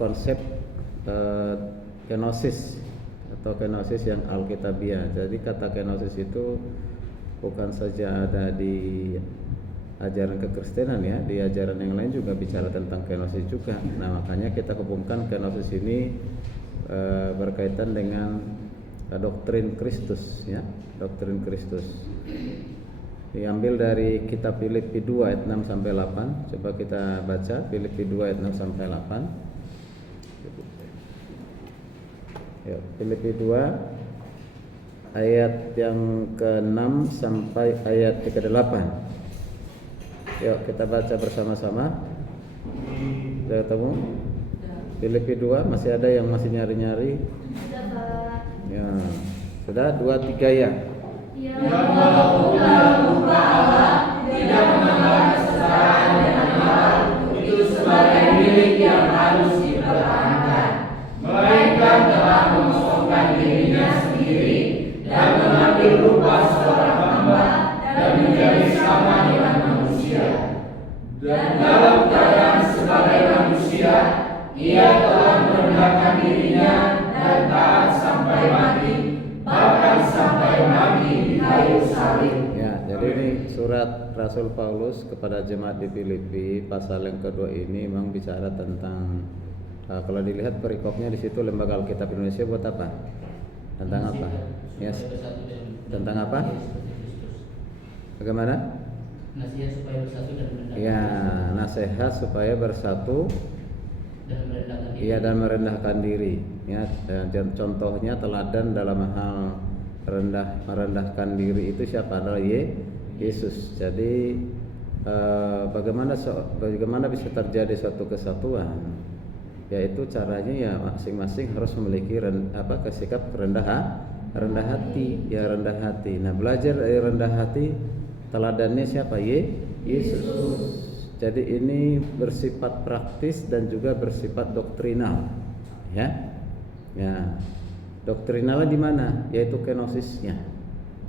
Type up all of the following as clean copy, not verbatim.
konsep kenosis atau kenosis yang alkitabiah. Jadi kata kenosis itu bukan saja ada di ajaran kekristenan ya, di ajaran yang lain juga bicara tentang kenosis juga. Nah, makanya kita hubungkan kenosis ini berkaitan dengan doktrin Kristus ya, doktrin Kristus. Diambil dari kitab Filipi 2 ayat 6 sampai 8. Coba kita baca Filipi 2 ayat 6 sampai 8. Ya, Filipi 2 ayat yang ke-6 sampai ayat ke-8. Yuk kita baca bersama-sama. Sudah ketemu? Filipi 2, masih ada yang masih nyari-nyari? Ya. Sudah 2 3 ya. Yang walaupun dalam rupa Allah tidak menganggap kesetaraan dengan Allah itu sebagai milik yang harus dipertahankan, melainkan telah mengosongkan dirinya sendiri dan mengambil rupa seorang hamba dan menjadi sama dengan manusia. Dan dalam keadaan sebagai manusia, ia telah merendahkan dirinya dan taat sampai mati, bahkan sampai mati di kayu salib. Ya, jadi ini surat Rasul Paulus kepada jemaat di Filipi pasal yang kedua ini memang bicara tentang kalau dilihat perikopnya di situ Lembaga Alkitab Indonesia buat apa? Tentang apa? Yes. Tentang apa? Bagaimana? Nasihat supaya bersatu dan merendahkan ya, nasihat supaya bersatu dan merendahkan diri. Iya, dan merendahkan diri. Ya, dan contohnya teladan dalam hal merendahkan diri itu siapa? Adalah Yesus. Jadi bagaimana bisa terjadi suatu kesatuan? Yaitu caranya ya masing-masing harus memiliki sikap rendah hati, ya rendah hati. Nah, belajar dari rendah hati teladannya siapa? Yesus. Jadi ini bersifat praktis dan juga bersifat doktrinal. Ya. Ya. Doktrinalnya di mana? Yaitu kenosisnya.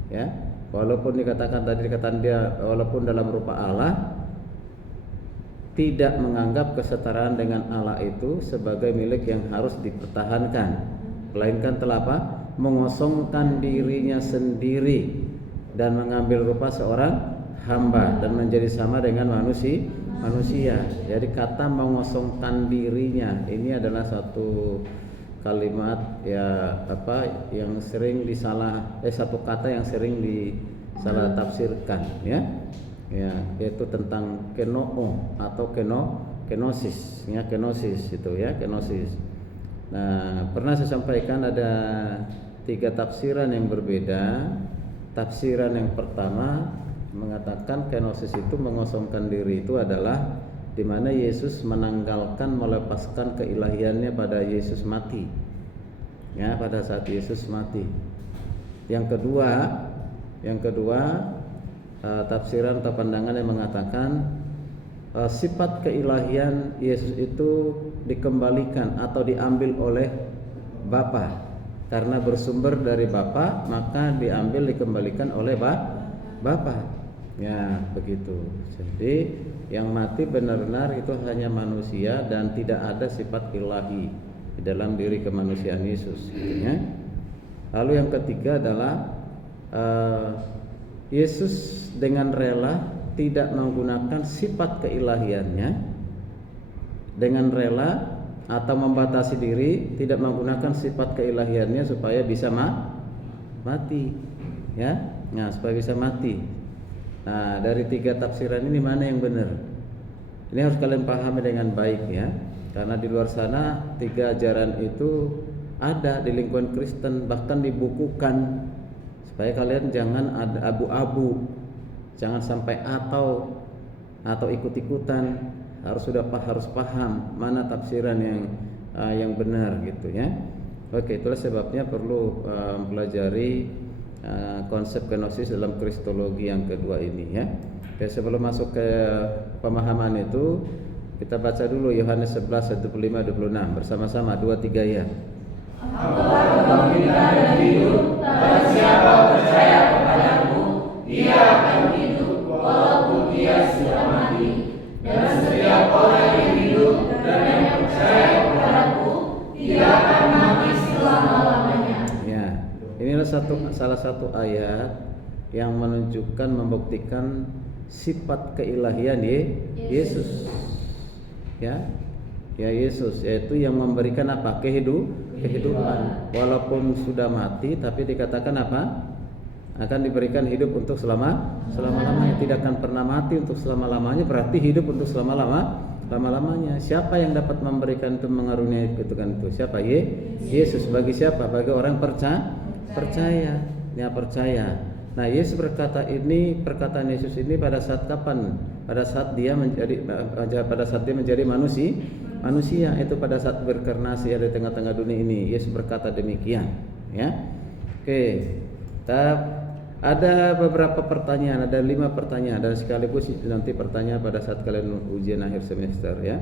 Ya. Walaupun dikatakan dia walaupun dalam rupa Allah tidak menganggap kesetaraan dengan Allah itu sebagai milik yang harus dipertahankan, melainkan telah mengosongkan dirinya sendiri dan mengambil rupa seorang hamba dan menjadi sama dengan manusia. Jadi kata mengosongkan dirinya ini adalah satu kalimat yang sering satu kata yang sering disalah tafsirkan ya, yaitu tentang kenoo atau kenosis ya, kenosis itu ya, kenosis. Nah, pernah saya sampaikan ada 3 tafsiran yang berbeda. Tafsiran yang pertama mengatakan kenosis itu mengosongkan diri itu adalah di mana Yesus menanggalkan, melepaskan keilahiannya pada Yesus mati. Ya, pada saat Yesus mati. Yang kedua tafsiran atau pandangan yang mengatakan sifat keilahian Yesus itu dikembalikan atau diambil oleh Bapa. Karena bersumber dari Bapa, maka diambil dikembalikan oleh Bapa. Ya, begitu. Jadi yang mati benar-benar itu hanya manusia dan tidak ada sifat ilahi di dalam diri kemanusiaan Yesus. Ya. Lalu yang ketiga adalah Yesus dengan rela tidak menggunakan sifat keilahiannya, dengan rela atau membatasi diri, tidak menggunakan sifat keilahiannya supaya bisa mati. Ya, nah supaya bisa mati. Nah, dari 3 tafsiran ini mana yang benar? Ini harus kalian pahami dengan baik ya, karena di luar sana 3 ajaran itu ada di lingkungan Kristen, bahkan dibukukan supaya kalian jangan ada abu-abu, jangan sampai atau ikut-ikutan, harus paham mana tafsiran yang benar gitu ya. Oke, itulah sebabnya perlu mempelajari konsep kenosis dalam kristologi yang kedua ini ya. Oke, sebelum masuk ke pemahaman itu, kita baca dulu Yohanes 11 ayat 25-26 bersama-sama 2-3 ya. Akulah pemberitaan dan hidup, barang siapa percaya kepadaku, ia akan hidup walaupun ia sudah mati. Dan setiap orang yang hidup dan yang percaya kepada salah satu ayat yang menunjukkan membuktikan sifat keilahian Yesus. Ya Yesus, yaitu yang memberikan apa? Kehidupan. Walaupun sudah mati, tapi dikatakan apa? Akan diberikan hidup untuk selama-lamanya. Tidak akan pernah mati untuk selama-lamanya, berarti hidup untuk selama-lamanya. Siapa yang dapat memberikan itu, mengaruniai itu kan itu? Siapa? Yesus. Bagi siapa? Bagi orang percaya. Ya, percaya. Nah, Yesus berkata ini, perkataan Yesus ini pada saat kapan? Pada saat dia menjadi manusia, itu pada saat berkarnasi di tengah-tengah dunia ini. Yesus berkata demikian, ya. Oke. Ada beberapa pertanyaan, ada 5 pertanyaan, dan sekaligus nanti pertanyaan pada saat kalian ujian akhir semester, ya.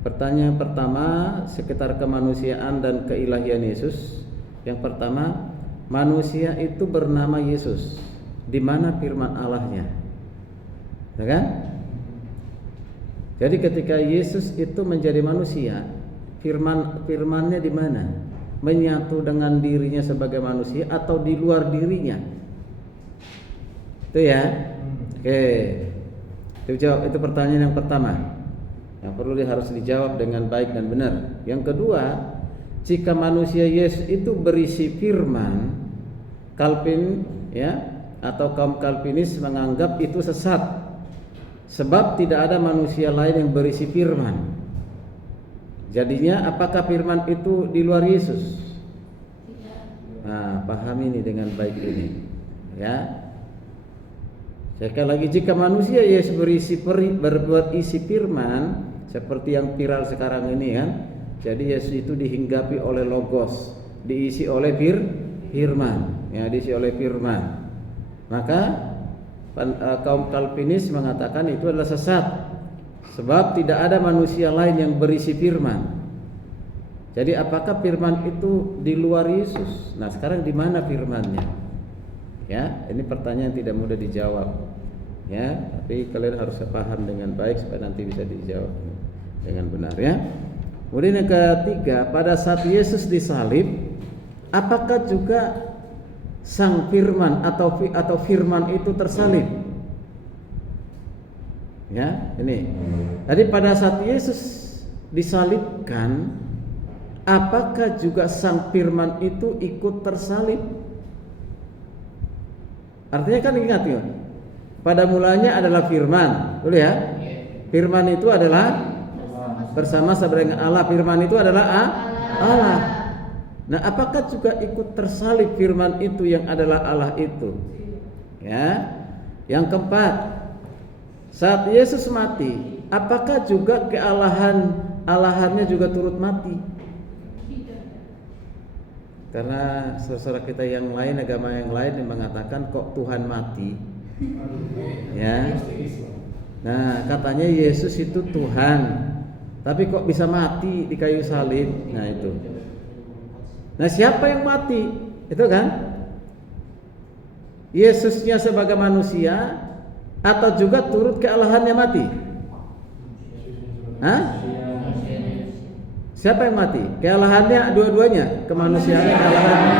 Pertanyaan pertama sekitar kemanusiaan dan keilahian Yesus. Yang pertama, manusia itu bernama Yesus. Di mana firman Allahnya? Ya kan? Jadi ketika Yesus itu menjadi manusia, firmannya di mana? Menyatu dengan dirinya sebagai manusia atau di luar dirinya? Itu ya. Oke. Itu pertanyaan yang pertama. Yang perlu harus dijawab dengan baik dan benar. Yang kedua, jika manusia Yesus itu berisi firman, Calvin ya atau kaum Calvinis menganggap itu sesat. Sebab tidak ada manusia lain yang berisi firman. Jadinya apakah firman itu di luar Yesus? Nah, pahami ini dengan baik ini. Ya. Sekali lagi, jika manusia Yesus berbuat isi firman seperti yang viral sekarang ini kan. Jadi Yesus itu dihinggapi oleh logos, diisi oleh firman, ya, diisi oleh firman. Maka kaum Calvinis mengatakan itu adalah sesat. Sebab tidak ada manusia lain yang berisi firman. Jadi apakah firman itu di luar Yesus? Nah, sekarang di mana firmannya? Ya, ini pertanyaan yang tidak mudah dijawab. Ya, tapi kalian harus paham dengan baik supaya nanti bisa dijawab dengan benar, ya. Kemudian yang ketiga, pada saat Yesus disalib, apakah juga sang firman atau firman itu tersalib? Ya, ini. Jadi pada saat Yesus disalibkan, apakah juga sang firman itu ikut tersalib? Artinya kan ingat ya, pada mulanya adalah firman, betul ya? Firman itu adalah bersama dengan Allah. Firman itu adalah Allah. Nah, apakah juga ikut tersalib firman itu yang adalah Allah itu? Ya. Yang keempat, saat Yesus mati, apakah juga kealahannya juga turut mati? Karena saudara kita yang lain, agama yang lain yang mengatakan kok Tuhan mati, ya. Nah, katanya Yesus itu Tuhan, tapi kok bisa mati di kayu salib? Nah itu. Nah, siapa yang mati? Itu kan? Yesusnya sebagai manusia atau juga turut kealahannya mati? Hah? Siapa yang mati? Kealahannya dua-duanya, kemanusiaannya, kealahannya.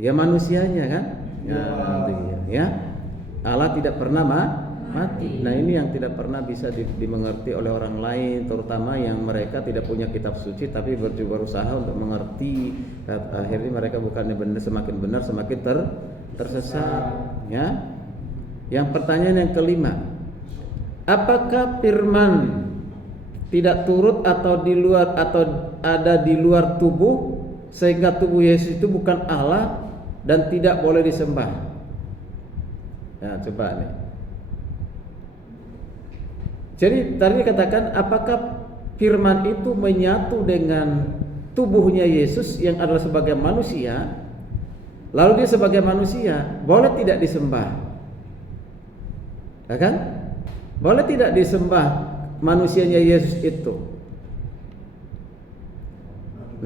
Ya manusianya kan? Ya, nanti ya. Allah tidak pernah mati. Nah, ini yang tidak pernah bisa dimengerti oleh orang lain, terutama yang mereka tidak punya kitab suci tapi berusaha untuk mengerti. Akhirnya mereka bukannya semakin benar semakin tersesat, ya. Yang pertanyaan yang kelima, apakah firman tidak turut atau di luar atau ada di luar tubuh sehingga tubuh Yesus itu bukan Allah dan tidak boleh disembah? Ya, coba nih. Jadi tadi dikatakan apakah firman itu menyatu dengan tubuhnya Yesus yang adalah sebagai manusia, lalu dia sebagai manusia boleh tidak disembah? Ya kan? Boleh tidak disembah manusianya Yesus itu?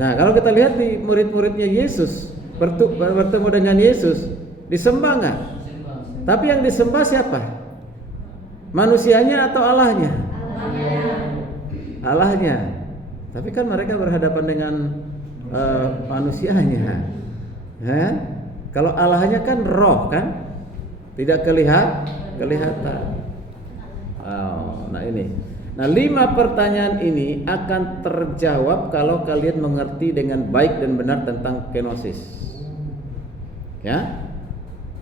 Nah, kalau kita lihat di murid-muridnya Yesus bertemu dengan Yesus, disembah nggak? Tapi yang disembah siapa? Manusianya atau Allahnya? Allahnya. Tapi kan mereka berhadapan dengan manusianya. Kalau Allahnya kan roh kan, tidak kelihatan. Nah ini. Nah 5 pertanyaan ini akan terjawab kalau kalian mengerti dengan baik dan benar tentang kenosis. Ya,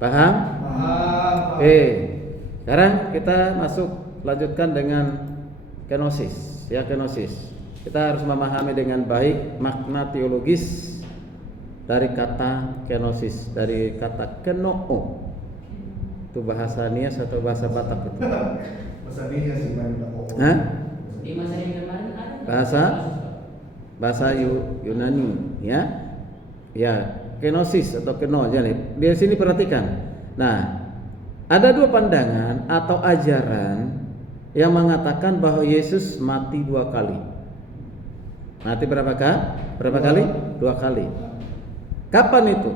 paham? Paham. Oke. Sekarang kita lanjutkan dengan kenosis. Ya, kenosis. Kita harus memahami dengan baik makna teologis dari kata kenosis, dari kata kenoo. Itu bahasa Nias atau bahasa Batak itu? Bahasa Nias sih kan. Di masa yang kemarin ada bahasa Yunani, ya. Ya, kenosis atau keno. Jadi di sini perhatikan. Nah, ada 2 pandangan atau ajaran yang mengatakan bahwa Yesus mati 2 kali. Mati berapa kali? 2 kali. Kapan itu?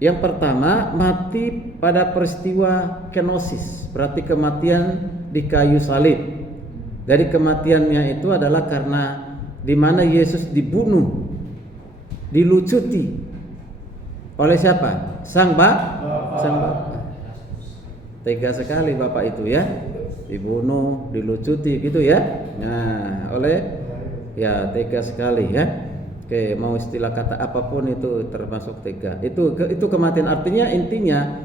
Yang pertama, mati pada peristiwa kenosis, berarti kematian di kayu salib. Dari kematiannya itu adalah karena di mana Yesus dibunuh, dilucuti oleh siapa? Sang Bapa. Tega sekali Bapak itu ya, dibunuh, dilucuti gitu ya. Nah, tega sekali ya. Oke, mau istilah kata apapun itu termasuk tega. Itu kematian, artinya intinya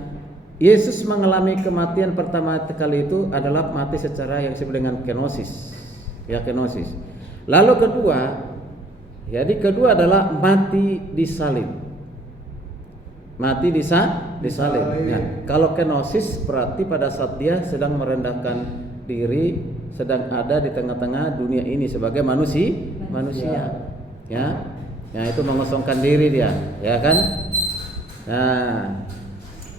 Yesus mengalami kematian pertama kali itu adalah mati secara yang disebut dengan kenosis. Ya, kenosis. Lalu kedua adalah mati di salib. Mati di salib. Ya, kalau kenosis berarti pada saat dia sedang merendahkan diri, sedang ada di tengah-tengah dunia ini sebagai manusia. Ya. Ya, itu mengosongkan diri dia, ya kan? Nah,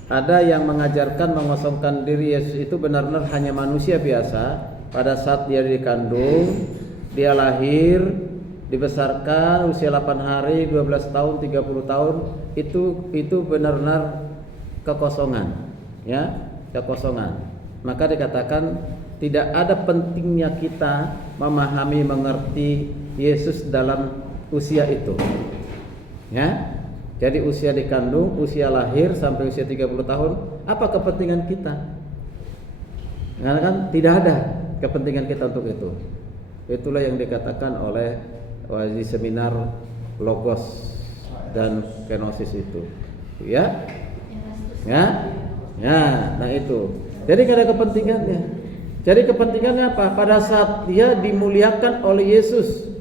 ada yang mengajarkan mengosongkan diri Yesus itu benar-benar hanya manusia biasa. Pada saat dia dikandung, dia lahir, dibesarkan usia 8 hari, 12 tahun, 30 tahun, itu benar-benar kekosongan, ya, kekosongan. Maka dikatakan tidak ada pentingnya kita memahami, mengerti Yesus dalam usia itu, ya. Jadi usia dikandung, usia lahir sampai usia 30 tahun, apa kepentingan kita? Karena kan tidak ada kepentingan kita untuk itu. Itulah yang dikatakan oleh di seminar Logos dan Kenosis itu, ya. Nah itu. Jadi tidak ada kepentingannya. Jadi kepentingannya apa? Pada saat dia dimuliakan oleh Yesus,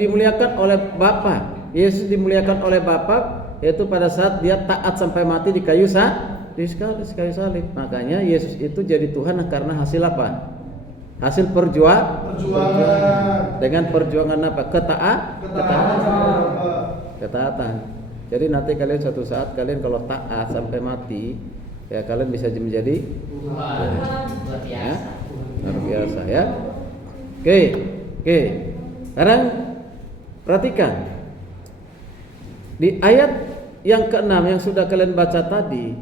dimuliakan oleh Bapa. Yesus dimuliakan oleh Bapa, yaitu pada saat dia taat sampai mati di kayu salib. Makanya Yesus itu jadi Tuhan karena hasil apa? Hasil perjuangan. Dengan perjuangan apa? Ketaatan. Jadi nanti kalian suatu saat kalau taat sampai mati, ya kalian bisa menjadi Tuhan. Ya, luar biasa ya. Oke. Sekarang perhatikan di ayat yang ke-6 yang sudah kalian baca tadi,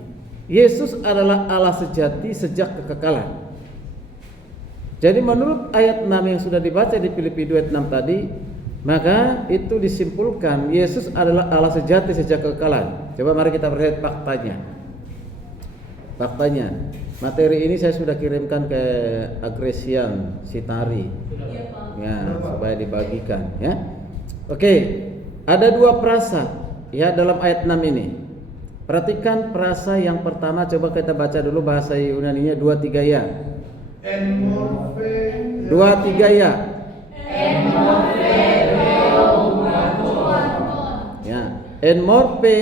Yesus adalah Allah sejati sejak kekekalan. Jadi menurut ayat 6 yang sudah dibaca di Filipi 2 ayat 6 tadi, maka itu disimpulkan Yesus adalah Allah sejati sejak kekekalan. Coba mari kita lihat faktanya. Materi ini saya sudah kirimkan ke Agresian Sitari, ya, supaya dibagikan, ya. Oke, ada 2 frasa, ya, dalam ayat 6 ini. Perhatikan frasa yang pertama, coba kita baca dulu bahasa Yunaninya 2-3 ya. 2-3 ya. Ya, enmorphe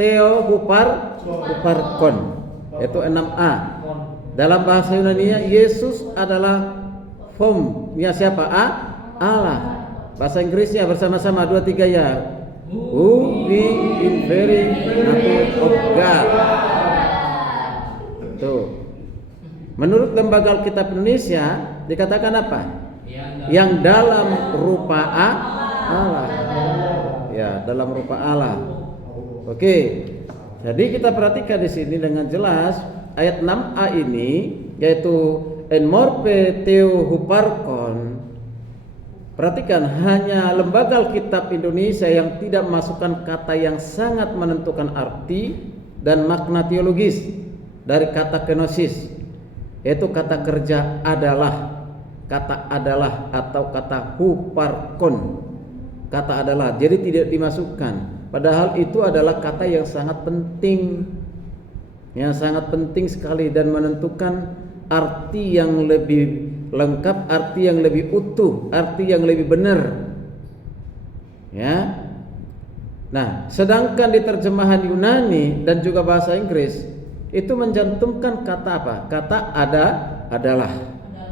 theo huparkon. Itu 6a. Dalam bahasa Yunani Yesus adalah formnya siapa? Allah. Bahasa Inggrisnya bersama-sama 2-3 ya. Who be in very nature of God. Tuh. Menurut Lembaga Alkitab Indonesia dikatakan apa? Yang dalam rupa Allah. Ya, dalam rupa Allah. Oke. Jadi kita perhatikan di sini dengan jelas ayat 6a ini, yaitu enmorphe theo huparkon. perhatikan, hanya Lembaga Alkitab Indonesia yang tidak memasukkan kata yang sangat menentukan arti dan makna teologis dari kata kenosis, yaitu kata kerja adalah, kata adalah atau kata huparkon, kata adalah. Jadi tidak dimasukkan. Padahal itu adalah kata yang sangat penting, sekali dan menentukan arti yang lebih lengkap, arti yang lebih utuh, arti yang lebih benar. Ya. Nah, sedangkan di terjemahan Yunani dan juga bahasa Inggris itu mencantumkan kata apa? Kata adalah.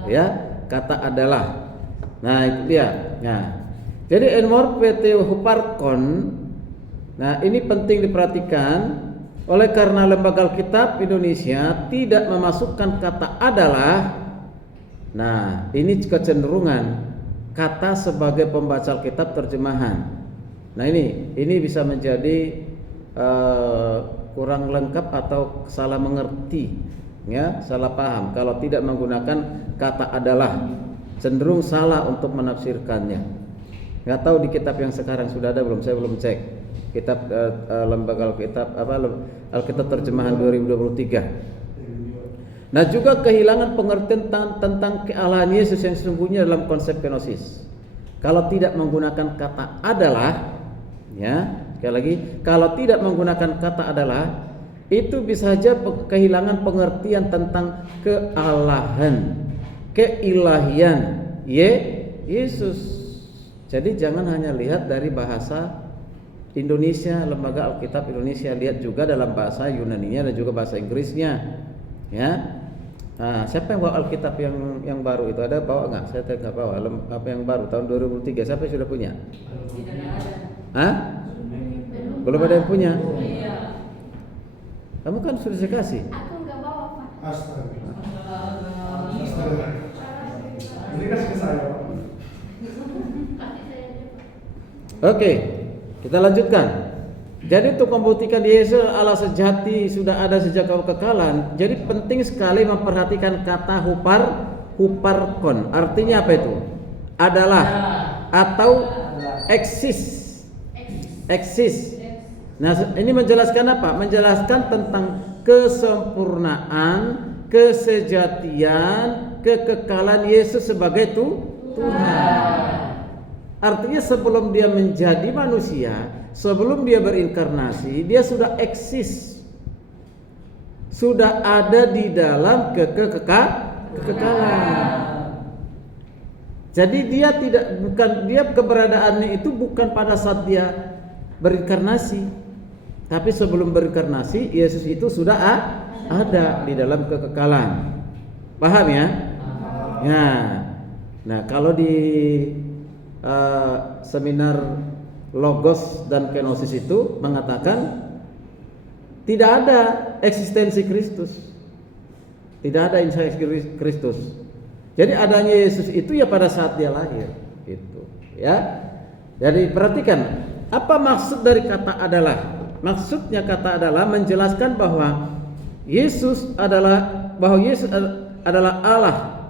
Ya, kata adalah. Nah, itu dia. Nah, jadi enmorphe huparkon. Nah, ini penting diperhatikan. Oleh karena Lembaga Alkitab Indonesia tidak memasukkan kata adalah. Nah, ini kecenderungan kata sebagai pembaca Alkitab terjemahan. Nah, ini bisa menjadi kurang lengkap atau salah mengerti, ya, salah paham kalau tidak menggunakan kata adalah. Cenderung salah untuk menafsirkannya. Nggak tahu di kitab yang sekarang sudah ada belum? Saya belum cek. Kitab Lembaga Alkitab Alkitab terjemahan 2023. Nah, juga kehilangan pengertian tentang kealahan Yesus yang sesungguhnya dalam konsep kenosis. Kalau tidak menggunakan kata adalah, ya, sekali lagi, kalau tidak menggunakan kata adalah, itu bisa saja kehilangan pengertian tentang kealahan, keilahian Yesus. Jadi jangan hanya lihat dari bahasa Indonesia, Lembaga Alkitab Indonesia, lihat juga dalam bahasa Yunaninya dan juga bahasa Inggrisnya, ya. Nah, siapa yang bawa Alkitab yang baru itu? Ada bawa nggak? Saya tidak bawa. Apa yang baru tahun 2003? Siapa yang sudah punya? Tidak ada. Hah? Belum ada yang punya? Iya. Kamu kan sudah saya kasih. Aku nggak bawa, Pak. Astaga. Ini kasih ke saya. Oke, kita lanjutkan. Jadi untuk membuktikan Yesus Allah sejati sudah ada sejak kekekalan, jadi penting sekali memperhatikan kata huparkon. Artinya apa itu? Adalah atau eksis. Nah, ini menjelaskan apa? Menjelaskan tentang kesempurnaan, kesejatian, kekekalan Yesus sebagai Tuhan. Artinya sebelum dia menjadi manusia, sebelum dia berinkarnasi, dia sudah eksis, sudah ada di dalam kekekalan. Jadi dia keberadaannya itu bukan pada saat dia berinkarnasi, tapi sebelum berinkarnasi Yesus itu sudah ada di dalam kekekalan. Paham ya? Nah, kalau di seminar Logos dan Kenosis itu mengatakan tidak ada eksistensi Kristus, tidak ada eksistensi Kristus. Jadi adanya Yesus itu ya pada saat dia lahir, gitu, ya. Jadi perhatikan apa maksud dari kata adalah. Maksudnya kata adalah menjelaskan bahwa Yesus adalah Allah,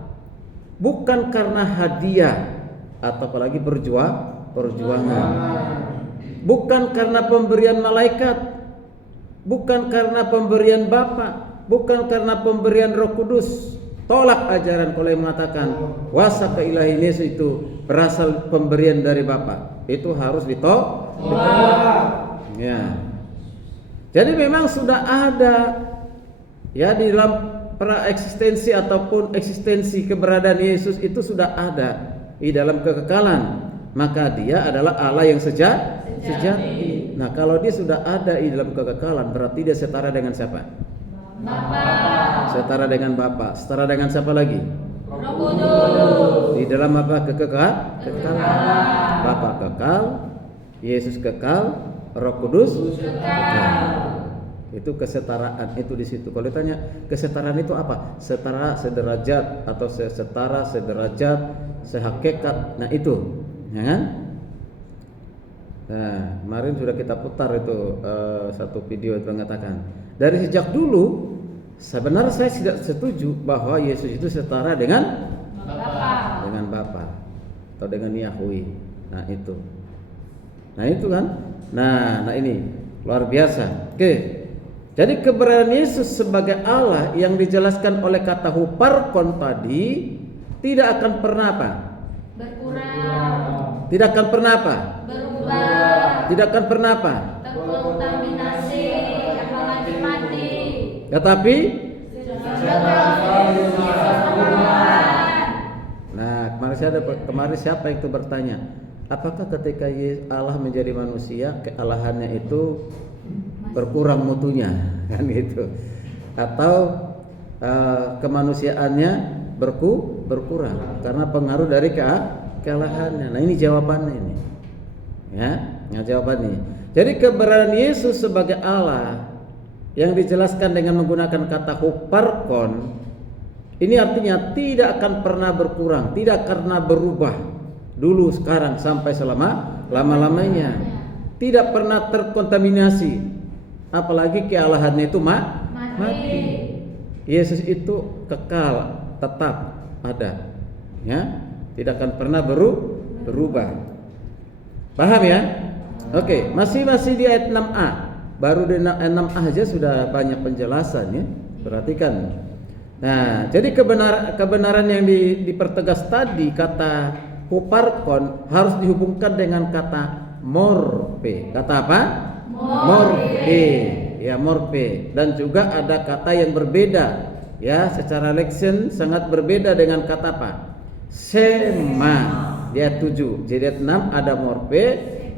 bukan karena hadiah atau apalagi perjuangan, bukan karena pemberian malaikat, bukan karena pemberian Bapa, bukan karena pemberian Roh Kudus. Tolak ajaran kalau yang mengatakan kuasa keilahian Yesus itu berasal pemberian dari Bapa. Itu harus ditolak. Ya. Jadi memang sudah ada ya di dalam pra-eksistensi ataupun eksistensi keberadaan Yesus itu sudah ada di dalam kekekalan, maka dia adalah Allah yang sejati. Nah, kalau dia sudah ada di dalam kekekalan, berarti dia setara dengan siapa? Bapa. Setara dengan Bapa. Setara dengan siapa lagi? Roh Kudus. Di dalam apa? Kekekalan. Bapa kekal, Yesus kekal, Roh Kudus kekal. Itu kesetaraan itu di situ. Kalau ditanya kesetaraan itu apa? Setara, sederajat atau setara, sederajat, sehakikat. Nah, itu, ya kan? Nah, kemarin sudah kita putar itu satu video itu mengatakan dari sejak dulu sebenarnya saya tidak setuju bahwa Yesus itu setara dengan Bapa. Bapa. atau dengan Yahweh. Nah itu. Nah itu kan. Nah ini luar biasa. Oke. Jadi keberadaan Yesus sebagai Allah yang dijelaskan oleh kata huparkon tadi tidak akan pernah apa? Berkurang. Tidak akan pernah apa? Berubah. Tidak akan pernah apa? Terkontaminasi, apalagi mati. Tetapi Tuhan. nah, kemarin siapa yang itu bertanya, apakah ketika Allah menjadi manusia kealahannya itu berkurang mutunya kan gitu, atau kemanusiaannya berkurang karena pengaruh dari kealahannya. Nah ini jawabannya ini, ya, nah jawabannya. Jadi keberadaan Yesus sebagai Allah yang dijelaskan dengan menggunakan kata huparkon ini artinya tidak akan pernah berkurang, tidak karena berubah dulu, sekarang, sampai lama-lamanya. Tidak pernah terkontaminasi, apalagi kealahannya itu mati. Yesus itu kekal, tetap ada, ya, tidak akan pernah berubah. Paham ya? Oke, masih di ayat 6a. Baru di ayat 6a aja sudah banyak penjelasannya. Perhatikan. Nah, jadi kebenaran yang dipertegas tadi, kata huparkon harus dihubungkan dengan kata morpe. Kata apa? Morpe. Ya, morpe. Dan juga ada kata yang berbeda. Ya, secara leksion sangat berbeda dengan kata apa? Sema. Di ayat 7. Jadi ayat 6 ada morpe,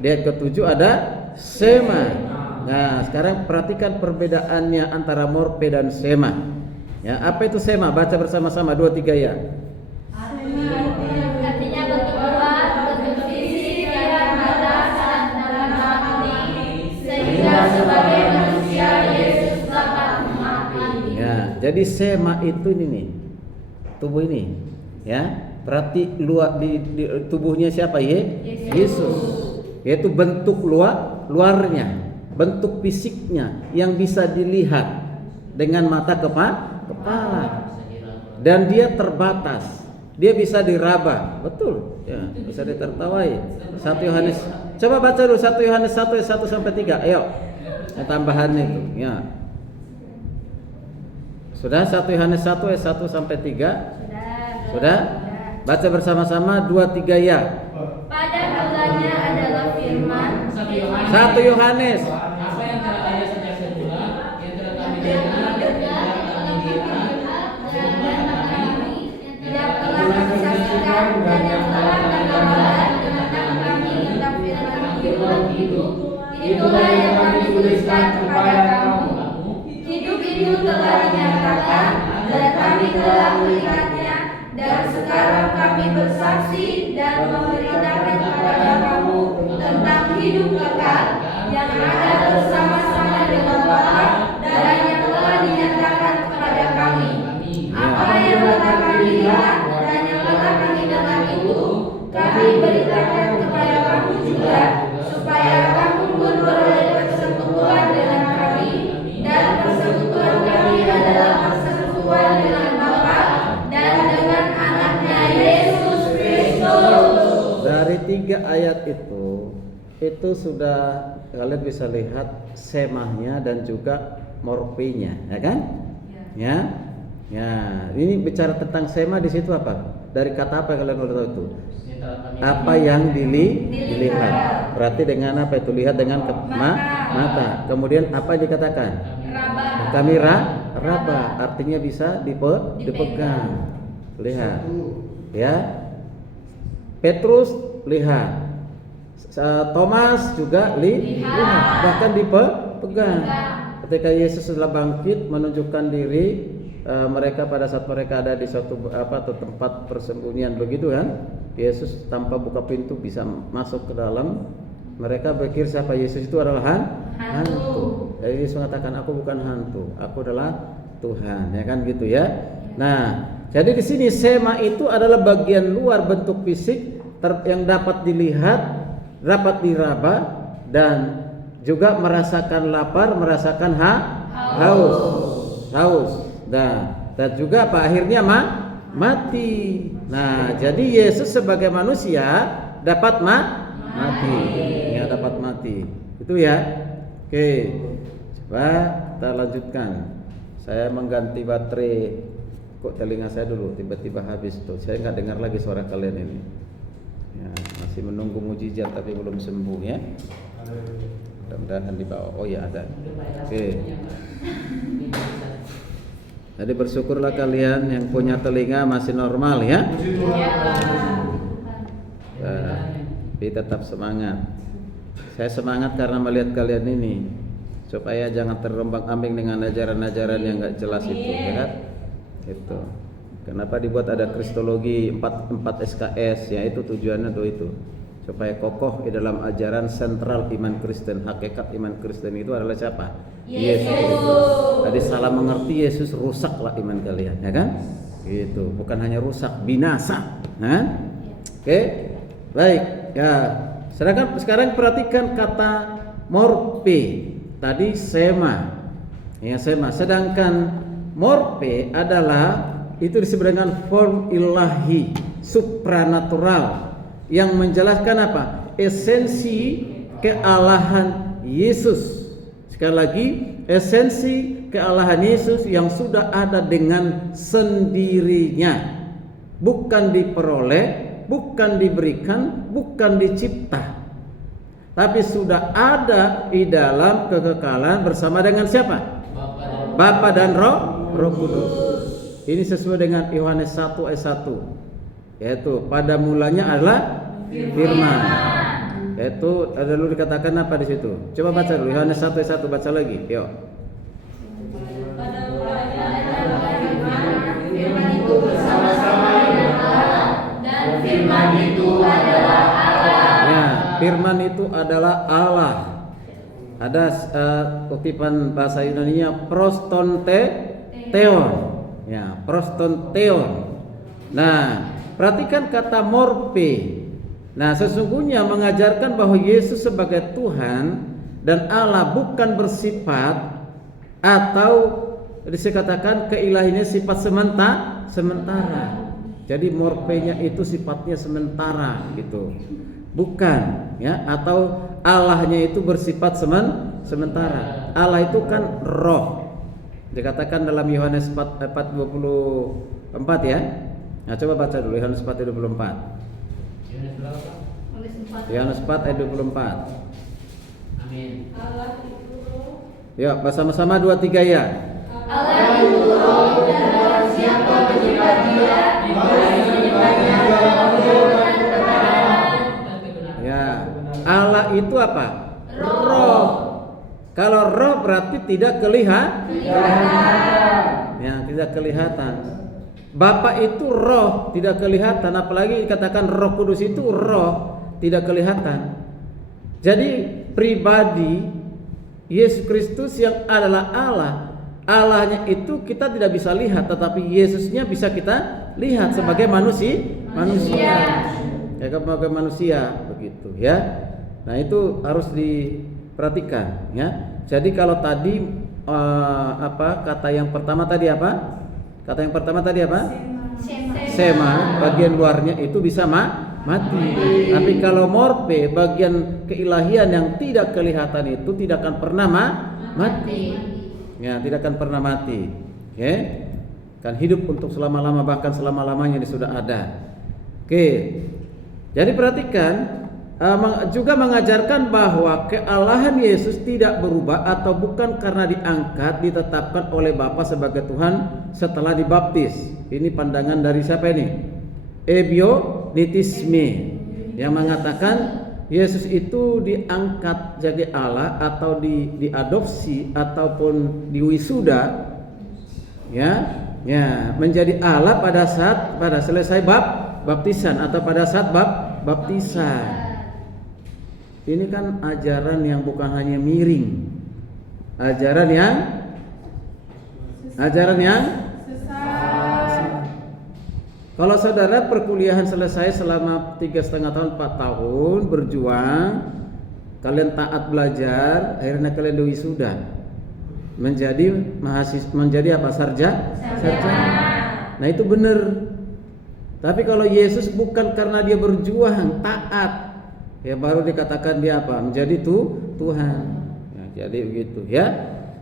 di ayat ke-7 ada sema. Nah, sekarang perhatikan perbedaannya antara morpe dan sema. Ya, apa itu sema? Baca bersama-sama 2 3 ya. Artinya bentuk luar, bentuk fisik yang batasan dalam mati, sehingga sebagai manusia Yesus dapat mati. Ya, jadi sema itu ini nih, tubuh ini, ya. Berarti luar di tubuhnya siapa? Yesus. Yaitu bentuk luarnya, bentuk fisiknya yang bisa dilihat dengan mata kepala. Dan dia terbatas, dia bisa diraba, betul ya, bisa ditertawai. 1 Yohanes, coba baca dulu 1 Yohanes 1 ayat 1 sampai 3. Ayo, tambahan itu ya. Sudah 1 Yohanes 1 ayat 1 sampai 3? Sudah? Baca bersama-sama 2 3 ya. Pada mulanya adalah firman. 1 Yohanes. Apa yang telah ada sejak semula, yang telah kami dengar dan yang telah kami lihat, Yang telah kami saksikan dan yang telah kami dengar dengan kami tentang firman hidup. Itulah yang kami tuliskan kepada kamu. Hidup itu telah dinyatakan dan kami telah melihatnya, dan sekarang kami bersaksi dan memberitakan kepada kamu tentang hidup kekal yang ada bersama-sama dengan Bapa dan yang telah dinyatakan kepada kami. Apa yang telah kami lihat dan yang telah kami dengar itu kami beritakan kepada kamu juga, supaya kamu pun beroleh persekutuan dengan kami, dan persekutuan kami adalah persekutuan dengan Bapa dan dengan anaknya Yesus Kristus. Dari 3 ayat itu sudah kalian bisa lihat semahnya dan juga morpenya, ya kan? Ya. Ya, ini bicara tentang sema di situ apa? Dari kata apa kalian udah tahu itu? Apa yang dilihat. Berarti dengan apa itu? Lihat dengan mata. Kemudian apa yang dikatakan? Kami raba. Artinya bisa dipegang. Lihat. Ya. Petrus lihat. Thomas juga lihat. Bahkan dipegang. Ketika Yesus telah bangkit menunjukkan diri mereka pada saat mereka ada di suatu tempat persembunyian begitu kan, Yesus tanpa buka pintu bisa masuk ke dalam. Mereka berpikir siapa Yesus itu adalah hantu. Jadi Yesus mengatakan aku bukan hantu, aku adalah Tuhan, ya kan gitu ya. Nah, jadi di sini sema itu adalah bagian luar bentuk fisik yang dapat dilihat, dapat diraba, dan juga merasakan lapar, merasakan haus. Dan juga apa akhirnya mati. Nah, jadi Yesus sebagai manusia dapat mati. Ya, dapat mati. Itu ya. Oke. Coba kita lanjutkan. Saya mengganti baterai. Kok telinga saya dulu tiba-tiba habis tuh. Saya nggak dengar lagi suara kalian ini. Ya, masih menunggu mujizat tapi belum sembuh ya. Mudah-mudahan di bawah. Oh ya ada. Oke. Jadi bersyukurlah kalian yang punya telinga masih normal ya. Tapi tetap semangat. Saya semangat karena melihat kalian ini supaya jangan terombang-ambing dengan ajaran-ajaran yang nggak jelas itu, ya kan? Itu. Kenapa dibuat ada kristologi 4 SKS? Ya itu tujuannya tuh itu. Supaya kokoh di dalam ajaran sentral iman Kristen. Hakikat iman Kristen itu adalah siapa? Yesus. Tadi salah mengerti Yesus, rusaklah iman kalian, ya kan? Gitu. Bukan hanya rusak, binasa. Nah? Oke. Baik. Ya. Sekarang perhatikan kata morpe. Tadi sema. Ya, sema. Sedangkan morpe adalah itu disebut dengan form ilahi, supranatural, yang menjelaskan apa? Esensi kealahan Yesus. Sekali lagi, esensi kealahan Yesus yang sudah ada dengan sendirinya, bukan diperoleh, bukan diberikan, bukan dicipta, tapi sudah ada di dalam kekekalan bersama dengan siapa? Bapa dan Roh Kudus. Ini sesuai dengan Yohanes 1 ayat 1, yaitu pada mulanya adalah firman. Yaitu ada dulu dikatakan apa di situ? Coba baca dulu Yohanes 1 ayat 1, baca lagi. Yuk. Pada mulanya adalah firman, firman itu bersama-sama dengan Allah, dan firman itu adalah Allah. Ya, firman itu adalah Allah. Ada kutipan bahasa Yunani-nya prostonteon. Ya, prostonteon. Nah, perhatikan kata morpe. Nah, sesungguhnya mengajarkan bahwa Yesus sebagai Tuhan dan Allah bukan bersifat atau dikatakan keilahiannya sifat sementara. Jadi morpenya itu sifatnya sementara gitu. Bukan, ya, atau Allahnya itu bersifat sementara. Allah itu kan roh. Dikatakan dalam Yohanes 4:24 ya. Nah, coba baca dulu Yohanes 4:24. Yohanes 4 ayat 24. Amin. Allah itu roh. Ya, bersama-sama 2-3 ya. Allah itu roh, dan barang siapa menyembah Dia, menyembahnya dalam roh dan kebenaran. Ya, Allah itu apa? Roh. Kalau roh berarti tidak kelihatan. Ya, tidak kelihatan. Bapa itu roh, tidak kelihatan. Apalagi dikatakan Roh Kudus itu roh, tidak kelihatan. Jadi pribadi Yesus Kristus yang adalah Allah, Allahnya itu kita tidak bisa lihat, tetapi Yesusnya bisa kita lihat sebagai manusia. Ya, sebagai manusia begitu ya. Nah, itu harus diperhatikan ya. Jadi kalau tadi kata yang pertama tadi apa? Kata yang pertama tadi apa? Sema, bagian luarnya itu bisa mati. Tapi kalau morpe, bagian keilahian yang tidak kelihatan itu tidak akan pernah mati. Ya, tidak akan pernah mati. Oke. Kan hidup untuk selama-lama, bahkan selama-lamanya ini sudah ada. Oke. Jadi perhatikan, juga mengajarkan bahwa kealahan Yesus tidak berubah atau bukan karena diangkat, ditetapkan oleh Bapa sebagai Tuhan setelah dibaptis. Ini pandangan dari siapa ini? Ebionitisme, yang mengatakan Yesus itu diangkat jadi Allah atau diadopsi ataupun diwisuda, ya, menjadi Allah pada selesai baptisan atau pada saat baptisan. Ini kan ajaran yang bukan hanya miring, ajaran yang sesat. Kalau saudara perkuliahan selesai selama 3,5 tahun, 4 tahun berjuang, kalian taat belajar, akhirnya kalian wisuda, menjadi mahasiswa, menjadi apa? Sarjana. Nah, itu benar. Tapi kalau Yesus bukan karena dia berjuang taat, ya baru dikatakan dia apa? Menjadi Tuhan. Ya, jadi begitu ya.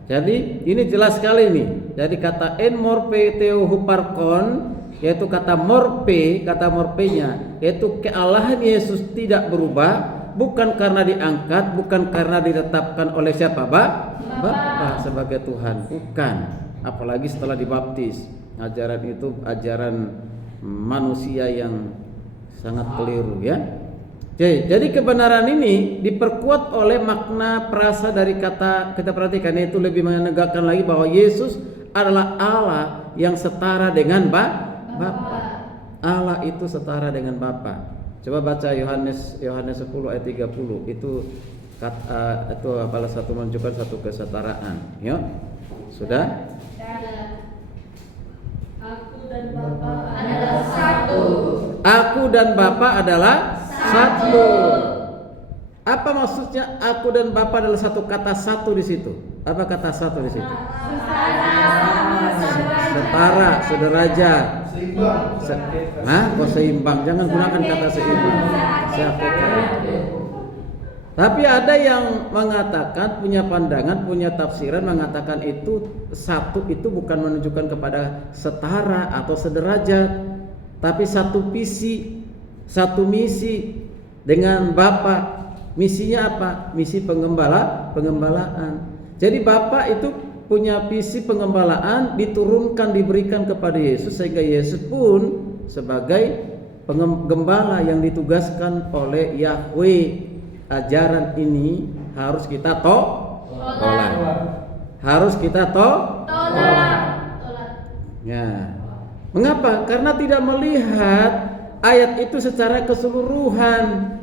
Jadi ini jelas sekali nih. Jadi kata en morpe theo huparkon, yaitu kata morpenya, yaitu kealahan Yesus tidak berubah, bukan karena diangkat, bukan karena ditetapkan oleh siapa? Bapa sebagai Tuhan, bukan. Apalagi setelah dibaptis. Ajaran itu ajaran manusia yang sangat keliru ya. Jadi kebenaran ini diperkuat oleh makna perasa dari kata, kita perhatikan, yaitu lebih menegakkan lagi bahwa Yesus adalah Allah yang setara dengan Bapa. Allah itu setara dengan Bapa. Coba baca Yohanes 10 ayat 30. Itu salah satu menunjukkan satu kesetaraan. Yuk. Sudah? Aku dan Bapa adalah satu. Aku dan Bapa adalah satu. Apa maksudnya aku dan Bapa adalah satu? Kata satu di situ. Apa kata satu di situ? Setara, sederajat. Kok seimbang? Jangan gunakan kata seimbang. Tapi ada yang mengatakan, punya pandangan, punya tafsiran mengatakan itu satu itu bukan menunjukkan kepada setara atau sederajat, tapi satu visi, satu misi dengan Bapa. Misinya apa? Misi pengembalaan. Jadi Bapa itu punya visi pengembalaan, diturunkan, diberikan kepada Yesus, sehingga Yesus pun sebagai penggembala yang ditugaskan oleh Yahweh. Ajaran ini harus kita tolak. Harus kita tolak. Ya. Mengapa? Karena tidak melihat ayat itu secara keseluruhan.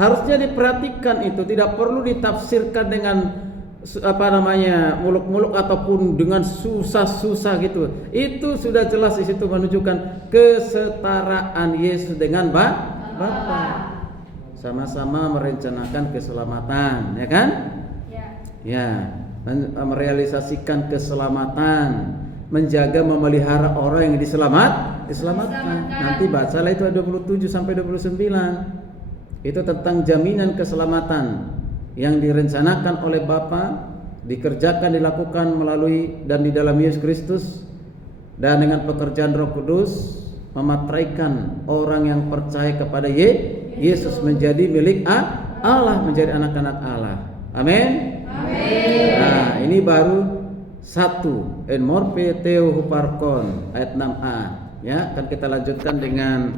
Harusnya diperhatikan itu, tidak perlu ditafsirkan dengan muluk-muluk ataupun dengan susah-susah gitu. Itu sudah jelas di situ menunjukkan kesetaraan Yesus dengan Bapa. Sama-sama merencanakan keselamatan, ya kan? Ya, merealisasikan keselamatan, menjaga memelihara orang yang diselamatkan. Nanti bacalah itu ayat 27 sampai 29. Itu tentang jaminan keselamatan yang direncanakan oleh Bapa, dikerjakan, dilakukan melalui dan di dalam Yesus Kristus, dan dengan pekerjaan Roh Kudus mematraikan orang yang percaya kepada Yesus menjadi milik Allah, menjadi anak-anak Allah. Amin. Nah, ini baru satu en morpe theo huparkon ayat 6a. Ya, akan kita lanjutkan dengan